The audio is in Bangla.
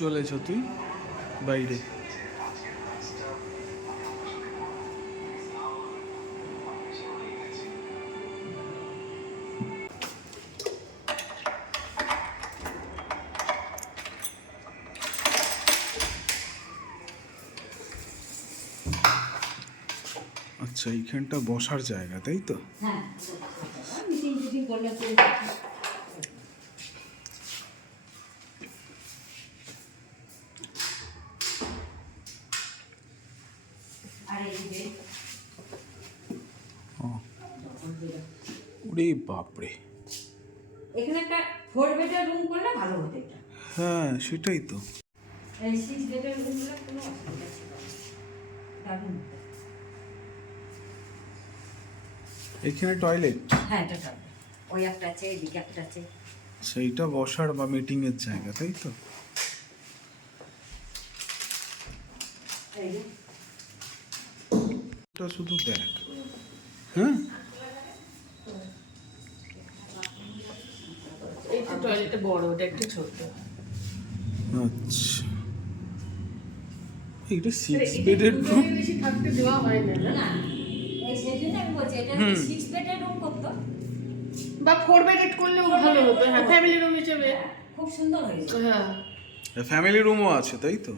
চলেছ তুই বাইরে। আচ্ছা এইখানটা বসার জায়গা তাই তো? হ্যাঁ মিটিং টিটিং করলে তো আর এই যে ও ওরে বাপরে। এখানে একটা ফোর বেডের রুম করলে ভালো হতো এটা। হ্যাঁ সেটাই তো। এই সিক্স বেডের রুম করলে কোনো অসুবিধা ছিল দারুণ এখানে টয়লেট হ্যাঁ এটা ওই একটা আছে এদিকে একটা আছে। সেইটা বসার বা মিটিং এর জায়গা তাই তো? এই এটা শুধু দেখ। হ্যাঁ? টয়লেটটা বড় ওটা একটু ছোট। আচ্ছা। এটা সিক্স বেডের রুম বেশি থাকতে দেওয়া হয় না বা ফোর বেডেড করলেও ভালো হতো হ্যাঁ ফ্যামিলি রুম হিসেবে। খুব সুন্দর হয়েছে। হ্যাঁ। ফ্যামিলি রুমও আছে তাই তো?